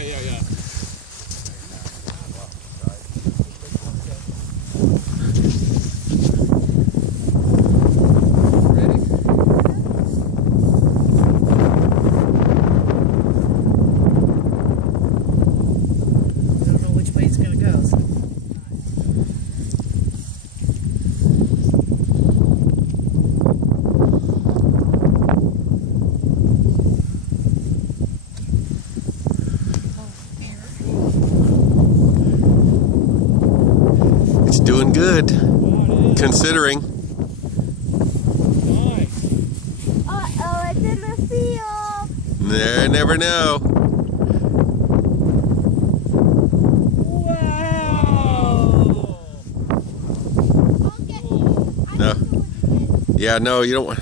Yeah. It's doing good, considering. Uh-oh, it's in the field. Never know. Wow! No. Yeah, no, you don't want.